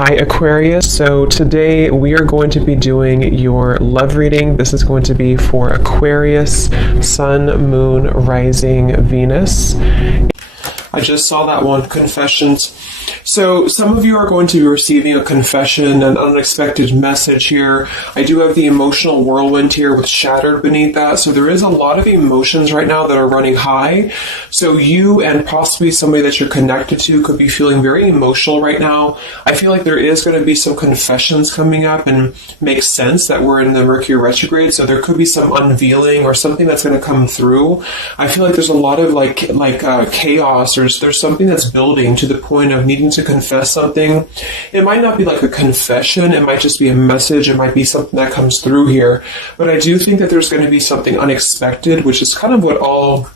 Hi Aquarius, so today we are going to be doing your love reading. This is going to be for Aquarius, Sun, Moon, Rising, Venus. I just saw that one, confessions. So some of you are going to be receiving a confession, an unexpected message here. I do have the emotional whirlwind here with shattered beneath that. So there is a lot of emotions right now that are running high. So you and possibly somebody that you're connected to could be feeling very emotional right now. I feel like there is going to be some confessions coming up, and makes sense that we're in the Mercury retrograde. So there could be some unveiling or something that's going to come through. I feel like there's a lot of chaos, or there's something that's building to the point of needing to confess something. It might not be like a confession, it might just be a message, it might be something that comes through here. But I do think that there's going to be something unexpected, which is kind of what all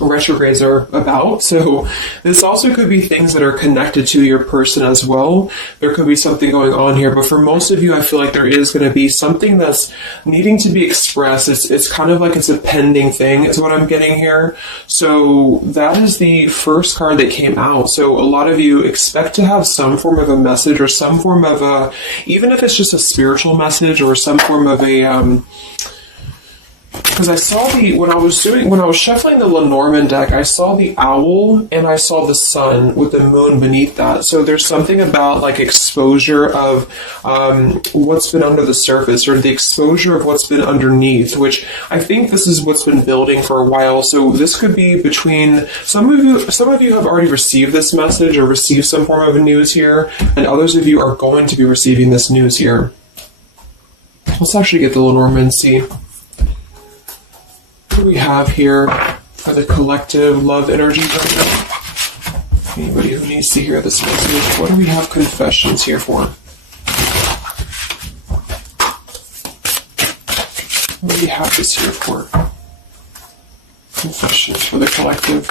retrogrades are about. So this also could be things that are connected to your person as well. There could be something going on here, but for most of you, I feel like there is going to be something that's needing to be expressed. It's kind of like it's a pending thing is what I'm getting here. So that is the first card that came out. So a lot of you expect to have some form of a message, or some form of a, even if it's just a spiritual message, or some form of a because I saw when I was shuffling the Lenormand deck, I saw the owl and I saw the sun with the moon beneath that. So there's something about like exposure of what's been under the surface, or the exposure of what's been underneath, which I think this is what's been building for a while. So this could be between some of you have already received this message or received some form of news here, and others of you are going to be receiving this news here. Let's actually get the Lenormand and see what do we have here for the collective love energy right now. Anybody who needs to hear this message, what do we have confessions here for? What do we have this here for? Confessions for the collective.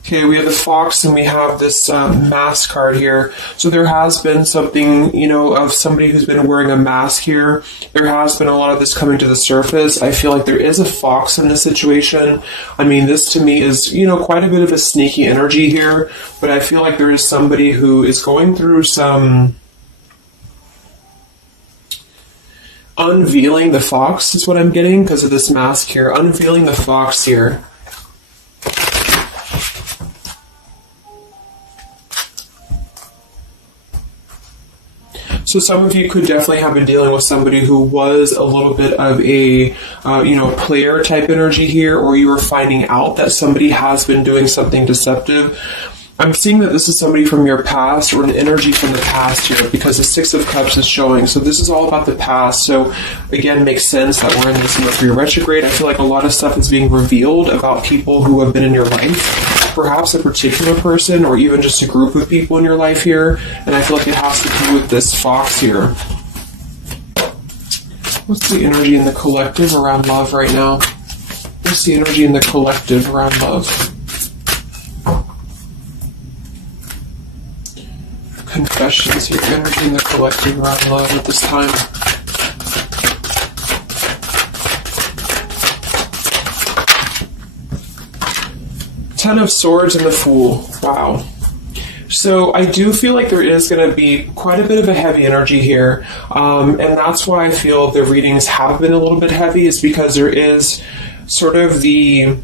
Okay, we have the fox and we have this mask card here. So there has been something, of somebody who's been wearing a mask here. There has been a lot of this coming to the surface. I feel like there is a fox in this situation. I mean, this to me is, quite a bit of a sneaky energy here. But I feel like there is somebody who is going through some unveiling the fox is what I'm getting because of this mask here. Unveiling the fox here. So some of you could definitely have been dealing with somebody who was a little bit of a, player type energy here, or you were finding out that somebody has been doing something deceptive. I'm seeing that this is somebody from your past, or an energy from the past here, because the Six of Cups is showing. So this is all about the past. So again, makes sense that we're in this Mercury retrograde. I feel like a lot of stuff is being revealed about people who have been in your life. Perhaps a particular person, or even just a group of people in your life here. And I feel like it has to do with this fox here. What's the energy in the collective around love right now? What's the energy in the collective around love? Confessions here, energy in the collective around love at this time. Ten of Swords and the Fool. Wow. So I do feel like there is going to be quite a bit of a heavy energy here. And that's why I feel the readings have been a little bit heavy, is because there is sort of the...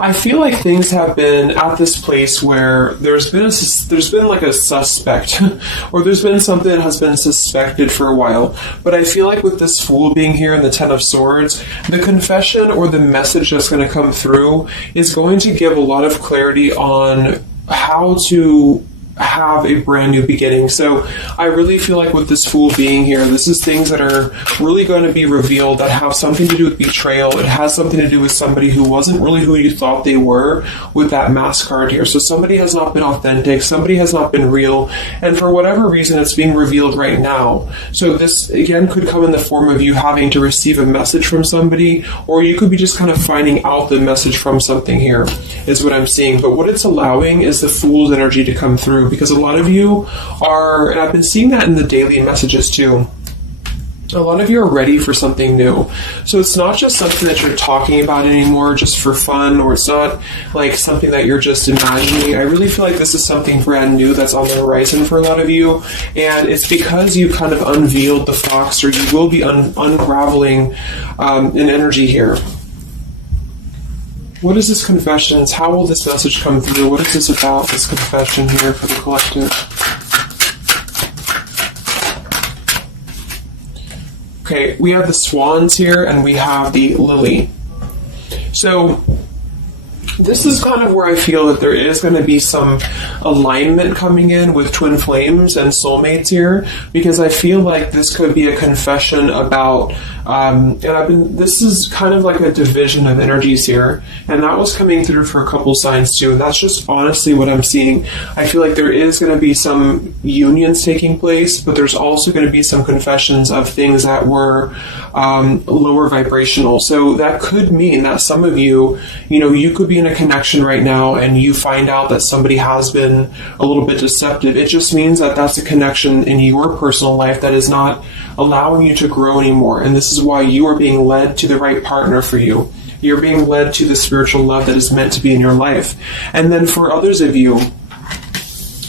I feel like things have been at this place where there's been like a suspect, or there's been something that has been suspected for a while. But I feel like with this Fool being here and the Ten of Swords, the confession or the message that's going to come through is going to give a lot of clarity on how to have a brand new beginning. So I really feel like with this Fool being here, this is things that are really going to be revealed that have something to do with betrayal. It has something to do with somebody who wasn't really who you thought they were with that mask card here. So somebody has not been authentic, somebody has not been real, and for whatever reason it's being revealed right now. So this again could come in the form of you having to receive a message from somebody, or you could be just kind of finding out the message from something here, is what I'm seeing. But what it's allowing is the Fool's energy to come through, because a lot of you are, and I've been seeing that in the daily messages too, A lot of you are ready for something new. So it's not just something that you're talking about anymore just for fun, or it's not like something that you're just imagining. I really feel like this is something brand new that's on the horizon for a lot of you. And it's because you kind of unveiled the fox, or you will be unraveling an energy here. What is this confession? How will this message come through? What is this about, this confession here for the collective? Okay, we have the swans here, and we have the lily. So this is kind of where I feel that there is going to be some alignment coming in with twin flames and soulmates here, because I feel like this could be a confession about, this is kind of like a division of energies here, and that was coming through for a couple signs too, and that's just honestly what I'm seeing. I feel like there is going to be some unions taking place, but there's also going to be some confessions of things that were lower vibrational. So that could mean that some of you, you could be in a connection right now and you find out that somebody has been a little bit deceptive. It just means that that's a connection in your personal life that is not allowing you to grow anymore. And this is why you are being led to the right partner for you. You're being led to the spiritual love that is meant to be in your life. And then for others of you,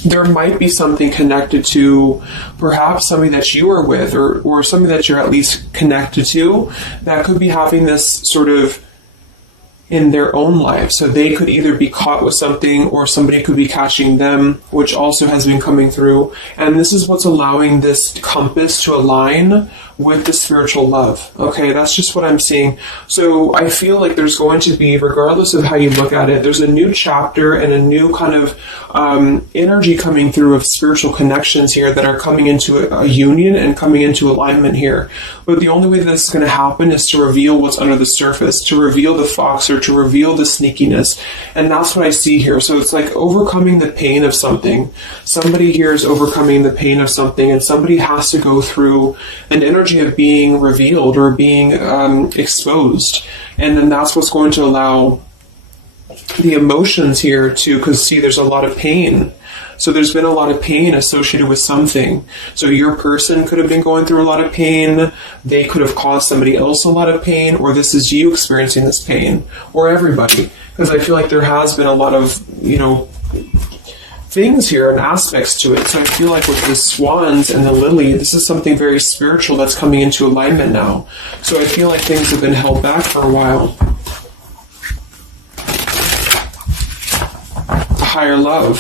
there might be something connected to perhaps somebody that you are with, or somebody that you're at least connected to, that could be having this sort of in their own life. So they could either be caught with something, or somebody could be catching them, which also has been coming through. And this is what's allowing this compass to align with the spiritual love. Okay, that's just what I'm seeing. So I feel like there's going to be, regardless of how you look at it, there's a new chapter and a new kind of energy coming through of spiritual connections here that are coming into a union and coming into alignment here. But the only way this is going to happen is to reveal what's under the surface, to reveal the fox, or to reveal the sneakiness. And that's what I see here. So it's like overcoming the pain of something. Somebody here is overcoming the pain of something, and somebody has to go through an energy of being revealed or being exposed. And then that's what's going to allow the emotions here to, because see, there's a lot of pain. So there's been a lot of pain associated with something. So your person could have been going through a lot of pain. They could have caused somebody else a lot of pain, or this is you experiencing this pain, or everybody. Because I feel like there has been a lot of, things here and aspects to it. So I feel like with the swans and the lily, this is something very spiritual that's coming into alignment now. So I feel like things have been held back for a while. Higher love.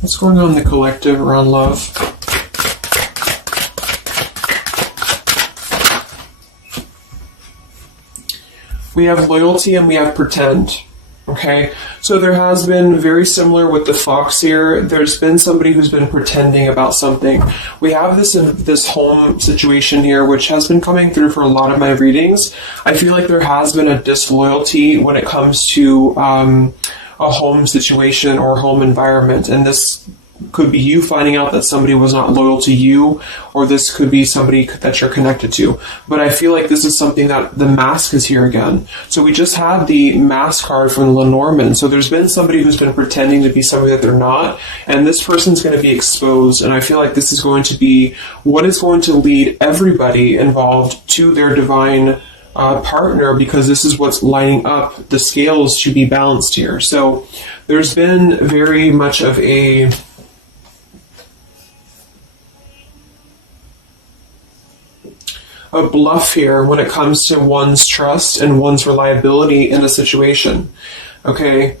What's going on in the collective around love? We have loyalty and we have pretend. Okay, so there has been, very similar with the fox here, there's been somebody who's been pretending about something. We have this home situation here, which has been coming through for a lot of my readings. I feel like there has been a disloyalty when it comes to a home situation or home environment, and this could be you finding out that somebody was not loyal to you, or this could be somebody that you're connected to. But I feel like this is something that the mask is here again. So we just had the mask card from Lenormand. So there's been somebody who's been pretending to be somebody that they're not, and this person's going to be exposed. And I feel like this is going to be what is going to lead everybody involved to their divine partner, because this is what's lining up the scales to be balanced here. So there's been very much of a bluff here when it comes to one's trust and one's reliability in a situation. Okay.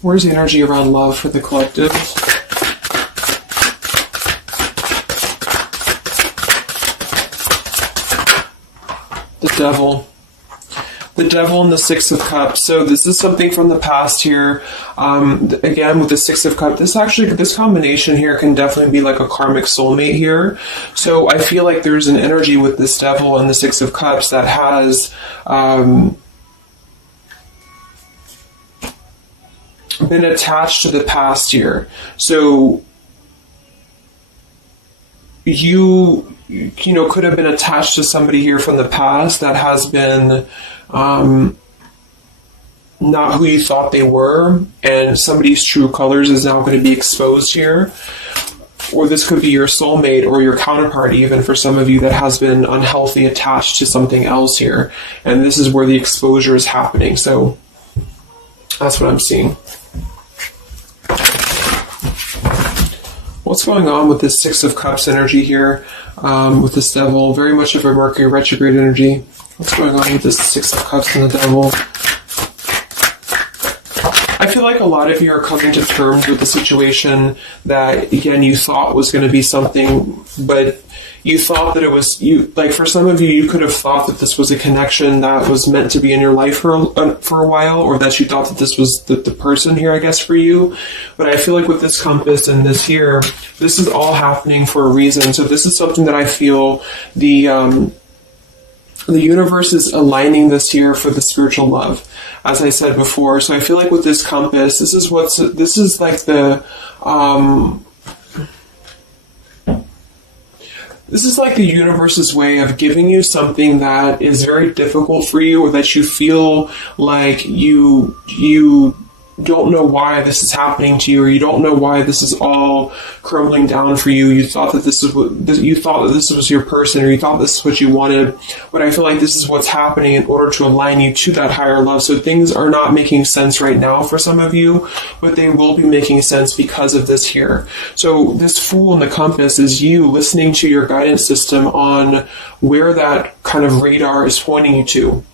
Where's the energy around love for the collective? The devil. The devil and the Six of Cups. So this is something from the past here. Again, with the Six of Cups, this combination here can definitely be like a karmic soulmate here. So I feel like there's an energy with this devil and the Six of Cups that has been attached to the past here. So you could have been attached to somebody here from the past that has been not who you thought they were, and somebody's true colors is now going to be exposed here. Or this could be your soulmate or your counterpart, even for some of you, that has been unhealthy attached to something else here. And this is where the exposure is happening. So that's what I'm seeing. What's going on with this Six of Cups energy here with this Devil? Very much of a Mercury retrograde energy. What's going on with this Six of Cups and the Devil? I feel like a lot of you are coming to terms with the situation that, again, you thought was going to be something, but you thought that it was, like for some of you, you could have thought that this was a connection that was meant to be in your life for a while, or that you thought that this was the person here, I guess, for you. But I feel like with this compass and this here, this is all happening for a reason. So this is something that I feel the universe is aligning this here for the spiritual love, as I said before. So I feel like with this compass, this is like the universe's way of giving you something that is very difficult for you, or that you feel like you don't know why this is happening to you, or you don't know why this is all crumbling down for you. You thought that this was your person, or you thought this is what you wanted. But I feel like this is what's happening in order to align you to that higher love. So things are not making sense right now for some of you, but they will be making sense because of this here. So this Fool in the compass is you listening to your guidance system on where that kind of radar is pointing you to.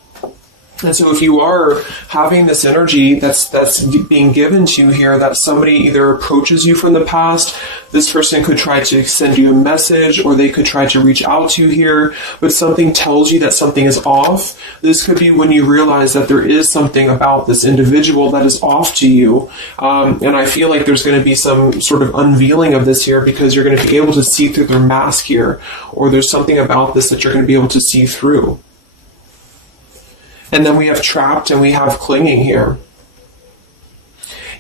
And so if you are having this energy that's being given to you here, that somebody either approaches you from the past, this person could try to send you a message, or they could try to reach out to you here, but something tells you that something is off. This could be when you realize that there is something about this individual that is off to you. And I feel like there's going to be some sort of unveiling of this here, because you're going to be able to see through their mask here, or there's something about this that you're going to be able to see through. And then we have trapped and we have clinging here.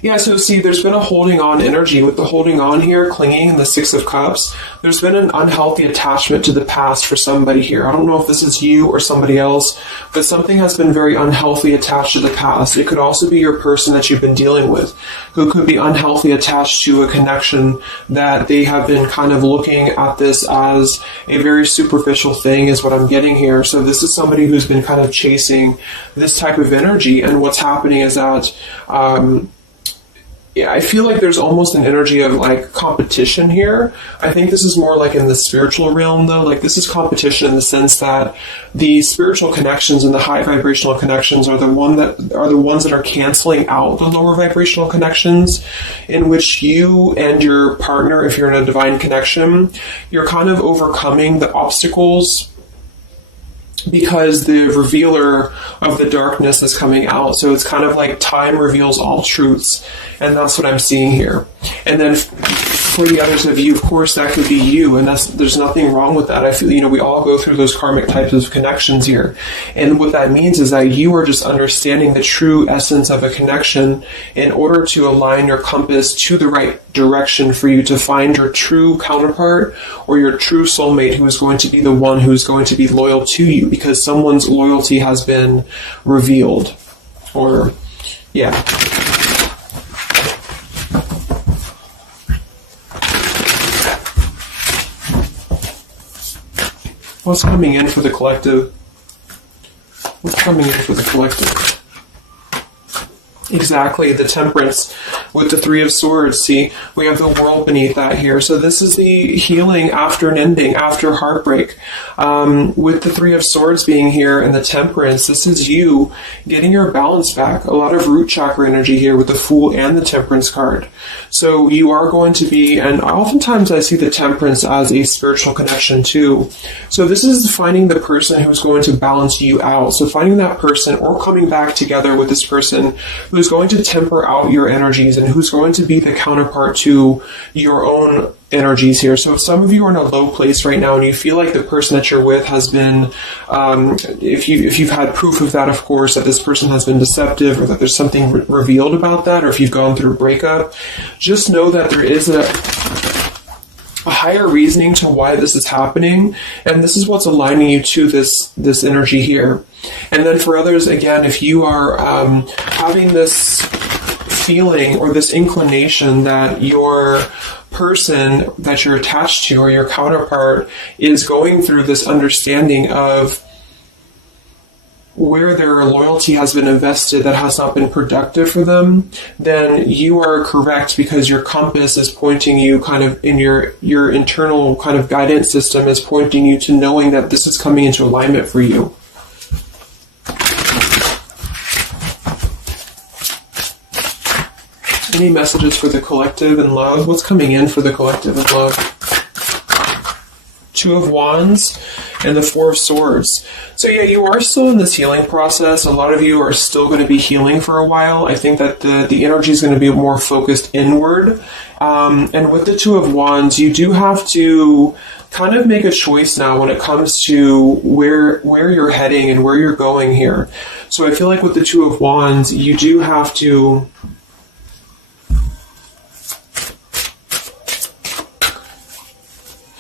Yeah, so see, there's been a holding on energy. With the holding on here, clinging, and the Six of Cups, there's been an unhealthy attachment to the past for somebody here. I don't know if this is you or somebody else, but something has been very unhealthy attached to the past. It could also be your person that you've been dealing with, who could be unhealthy attached to a connection that they have been kind of looking at this as a very superficial thing, is what I'm getting here. So this is somebody who's been kind of chasing this type of energy, and what's happening is that yeah, I feel like there's almost an energy of like competition here. I think this is more like in the spiritual realm, though. Like this is competition in the sense that the spiritual connections and the high vibrational connections are the ones that are canceling out the lower vibrational connections, in which you and your partner, if you're in a divine connection, you're kind of overcoming the obstacles, because the revealer of the darkness is coming out. So it's kind of like time reveals all truths, and that's what I'm seeing here. And then for the others of you, of course, that could be you, and there's nothing wrong with that. I feel, we all go through those karmic types of connections here. And what that means is that you are just understanding the true essence of a connection in order to align your compass to the right direction for you to find your true counterpart, or your true soulmate, who is going to be the one who's going to be loyal to you, because someone's loyalty has been revealed. Or, yeah. What's coming in for the collective? What's coming in for the collective? Exactly, the Temperance with the Three of Swords. See, we have the World beneath that here. So this is the healing after an ending, after heartbreak. With the Three of Swords being here and the Temperance, this is you getting your balance back. A lot of root chakra energy here with the Fool and the Temperance card. So you are going to be, and oftentimes I see the Temperance as a spiritual connection too. So this is finding the person who's going to balance you out. So finding that person, or coming back together with this person who's going to temper out your energies and who's going to be the counterpart to your own energies here. So if some of you are in a low place right now and you feel like the person that you're with has been, if you've had proof of that, of course, that this person has been deceptive or that there's something revealed about that, or if you've gone through a breakup, just know that there is a higher reasoning to why this is happening, and this is what's aligning you to this energy here. And then for others, again, if you are having this feeling or this inclination that your person that you're attached to or your counterpart is going through this understanding of where their loyalty has been invested that has not been productive for them, then you are correct, because your compass is pointing you kind of in your internal kind of guidance system is pointing you to knowing that this is coming into alignment for you. Any messages for the collective and love? What's coming in for the collective and love? Two of Wands and the Four of Swords. So yeah, you are still in this healing process. A lot of you are still going to be healing for a while. I think that the energy is going to be more focused inward. And with the Two of Wands, you do have to kind of make a choice now when it comes to where you're heading and where you're going here. So I feel like with the Two of Wands, you do have to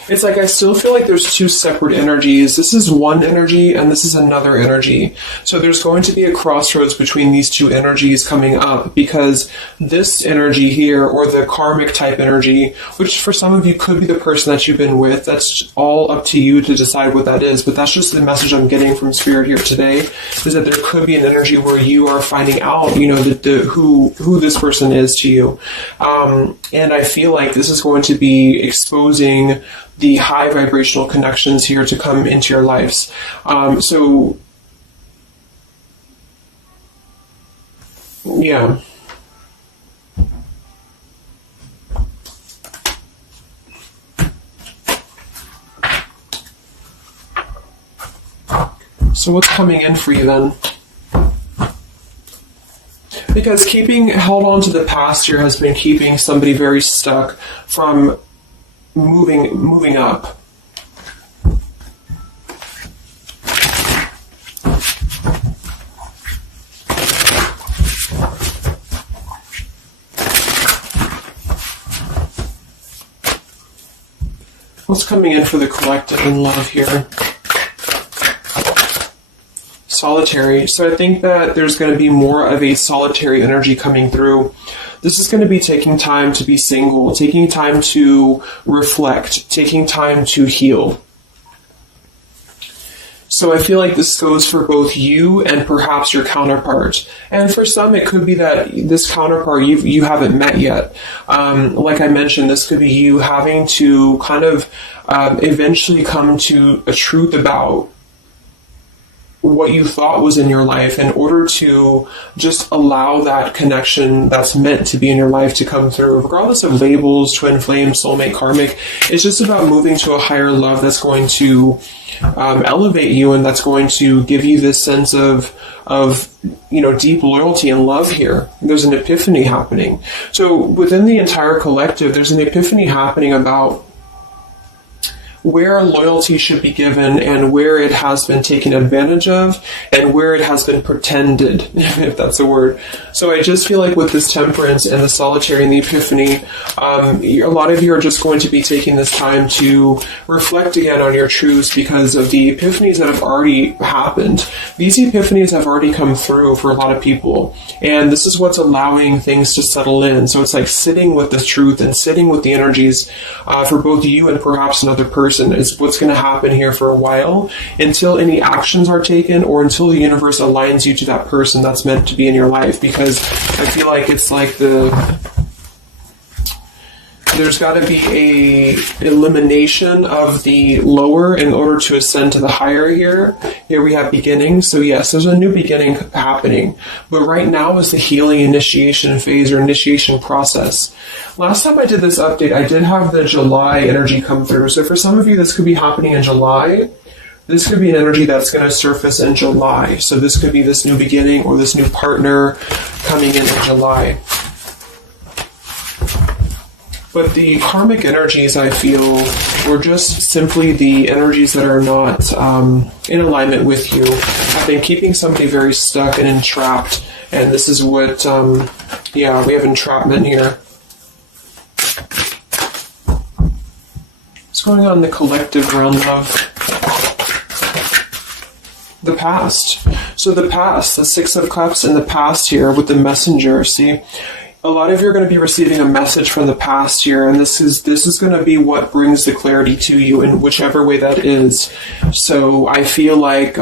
it's like I still feel like there's two separate energies. This is one energy and this is another energy. So there's going to be a crossroads between these two energies coming up, because this energy here, or the karmic type energy, which for some of you could be the person that you've been with, that's all up to you to decide what that is. But that's just the message I'm getting from Spirit here today, is that there could be an energy where you are finding out, who this person is to you. And I feel like this is going to be exposing the high vibrational connections here to come into your lives. So what's coming in for you then? Because held on to the past here has been keeping somebody very stuck from moving up. What's coming in for the collective and love here? Solitary. So I think that there's going to be more of a solitary energy coming through. This is going to be taking time to be single, taking time to reflect, taking time to heal. So I feel like this goes for both you and perhaps your counterpart. And for some, it could be that this counterpart you haven't met yet. Like I mentioned, this could be you having to kind of eventually come to a truth about what you thought was in your life in order to just allow that connection that's meant to be in your life to come through, regardless of labels, twin flame, soulmate, karmic. It's just about moving to a higher love that's going to elevate you, and that's going to give you this sense of deep loyalty and love here. There's an epiphany happening. So within the entire collective, there's an epiphany happening about where loyalty should be given and where it has been taken advantage of and where it has been pretended, if that's a word. So I just feel like with this temperance and the solitary and the epiphany, a lot of you are just going to be taking this time to reflect again on your truths because of the epiphanies that have already happened. These epiphanies have already come through for a lot of people, and this is what's allowing things to settle in. So it's like sitting with the truth and sitting with the energies for both you and perhaps another person is what's going to happen here for a while, until any actions are taken or until the universe aligns you to that person that's meant to be in your life. Because I feel like it's like there's got to be a elimination of the lower in order to ascend to the higher here. Here we have beginning. So yes, there's a new beginning happening. But right now is the healing initiation phase or initiation process. Last time I did this update, I did have the July energy come through. So for some of you, this could be happening in July. This could be an energy that's going to surface in July. So this could be this new beginning or this new partner coming in July. But the karmic energies, I feel, were just simply the energies that are not in alignment with you. I've been keeping somebody very stuck and entrapped, and this is what, yeah, we have entrapment here. What's going on in the collective realm of the past? So the past, the Six of Cups in the past here with the Messenger, see? A lot of you are going to be receiving a message from the past here, and this is going to be what brings the clarity to you in whichever way that is. So I feel like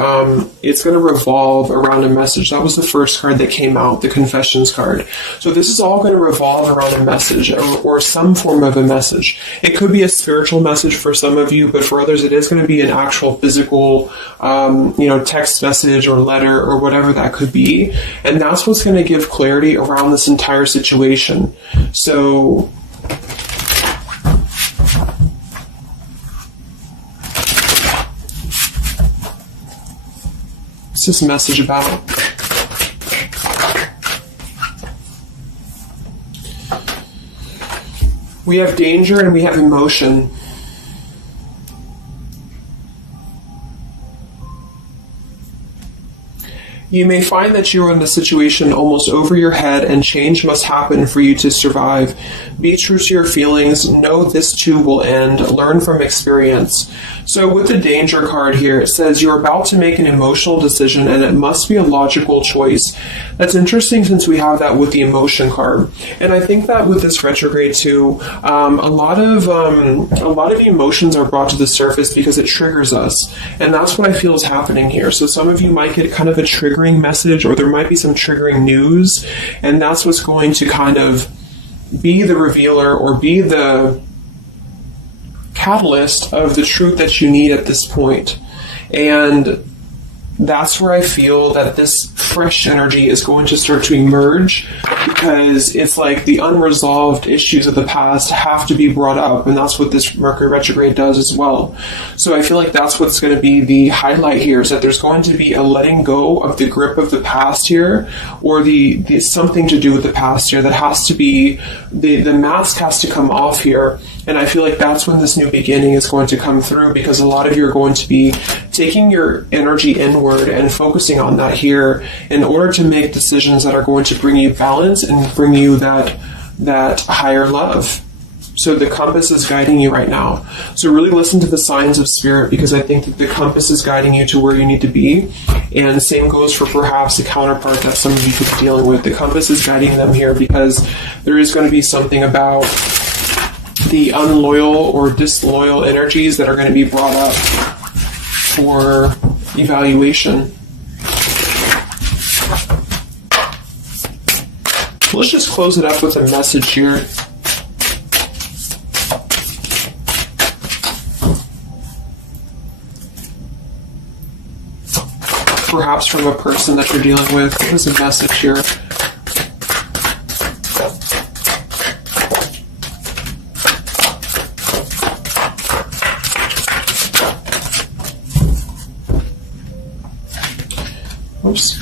it's going to revolve around a message. That was the first card that came out, the Confessions card. So this is all going to revolve around a message or some form of a message. It could be a spiritual message for some of you, but for others it is going to be an actual physical text message or letter or whatever that could be. And that's what's going to give clarity around this entire situation. So what's this message about? We have danger and we have emotion. You may find that you are in a situation almost over your head and change must happen for you to survive. Be true to your feelings. Know this too will end. Learn from experience. So with the danger card here, it says you're about to make an emotional decision and it must be a logical choice. That's interesting since we have that with the emotion card. And I think that with this retrograde too, a lot of emotions are brought to the surface because it triggers us. And that's what I feel is happening here. So some of you might get kind of a triggering message, or there might be some triggering news, and that's what's going to kind of be the revealer or be the catalyst of the truth that you need at this point. And that's where I feel that this fresh energy is going to start to emerge, because it's like the unresolved issues of the past have to be brought up, and that's what this Mercury retrograde does as well. So I feel like that's what's going to be the highlight here, is that there's going to be a letting go of the grip of the past here, or the something to do with the past here that has to be, the mask has to come off here. And I feel like that's when this new beginning is going to come through, because a lot of you are going to be taking your energy inward and focusing on that here in order to make decisions that are going to bring you balance and bring you that higher love. So the compass is guiding you right now. So really listen to the signs of spirit, because I think that the compass is guiding you to where you need to be. And the same goes for perhaps the counterpart that some of you could be dealing with. The compass is guiding them here because there is going to be something about the unloyal or disloyal energies that are going to be brought up for evaluation. Let's just close it up with a message here. Perhaps from a person that you're dealing with. There's a message here. Oops.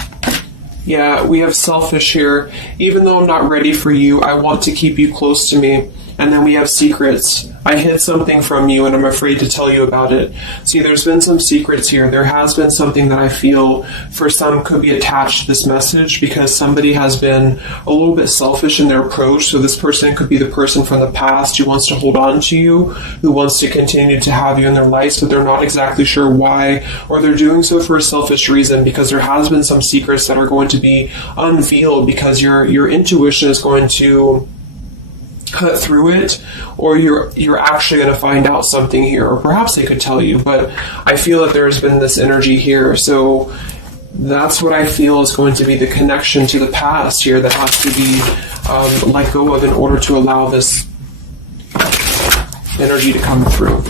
Yeah, we have selfish here. Even though I'm not ready for you, I want to keep you close to me. And then we have secrets. I hid something from you and I'm afraid to tell you about it. See, there's been some secrets here. There has been something that I feel for some could be attached to this message, because somebody has been a little bit selfish in their approach. So this person could be the person from the past who wants to hold on to you, who wants to continue to have you in their lives, but they're not exactly sure why, or they're doing so for a selfish reason, because there has been some secrets that are going to be unveiled, because your intuition is going to cut through it, or you're actually going to find out something here, or perhaps they could tell you, but I feel that there's been this energy here. So that's what I feel is going to be the connection to the past here that has to be let go of in order to allow this energy to come through.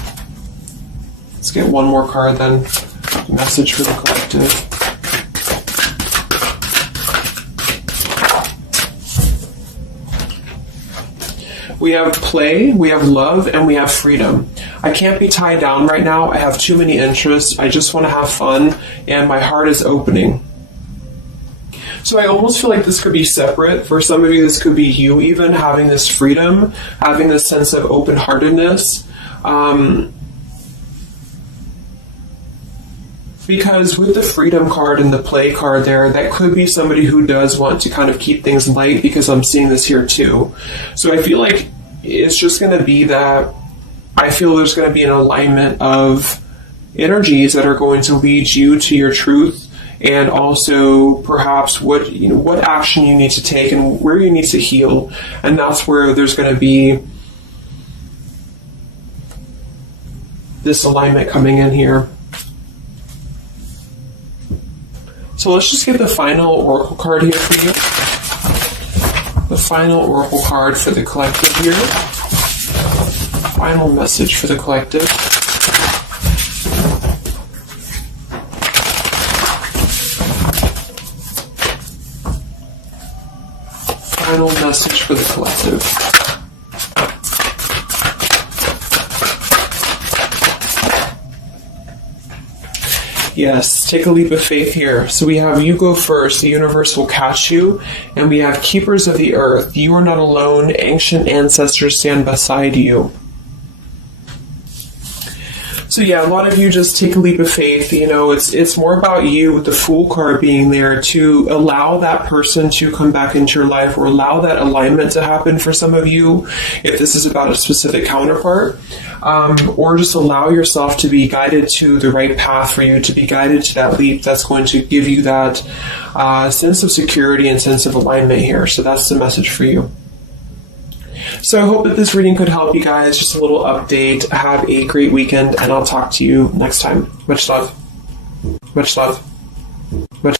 Let's get one more card then. Message for the collective. We have play, we have love, and we have freedom. I can't be tied down right now. I have too many interests. I just want to have fun, and my heart is opening. So I almost feel like this could be separate. For some of you, this could be you even having this freedom, having this sense of open-heartedness. Because with the freedom card and the play card there, that could be somebody who does want to kind of keep things light, because I'm seeing this here too. So I feel like it's just going to be that I feel there's going to be an alignment of energies that are going to lead you to your truth, and also perhaps what action you need to take and where you need to heal. And that's where there's going to be this alignment coming in here. So let's just get the final oracle card here for you. The final oracle card for the collective here. Final message for the collective. Final message for the collective. Yes, take a leap of faith here. So we have you go first, the universe will catch you. And we have keepers of the earth. You are not alone. Ancient ancestors stand beside you. So yeah, a lot of you just take a leap of faith. It's more about you with the Fool card being there to allow that person to come back into your life, or allow that alignment to happen for some of you, if this is about a specific counterpart, or just allow yourself to be guided to the right path for you, to be guided to that leap that's going to give you that sense of security and sense of alignment here. So that's the message for you. So I hope that this reading could help you guys. Just a little update. Have a great weekend, and I'll talk to you next time. Much love. Much love.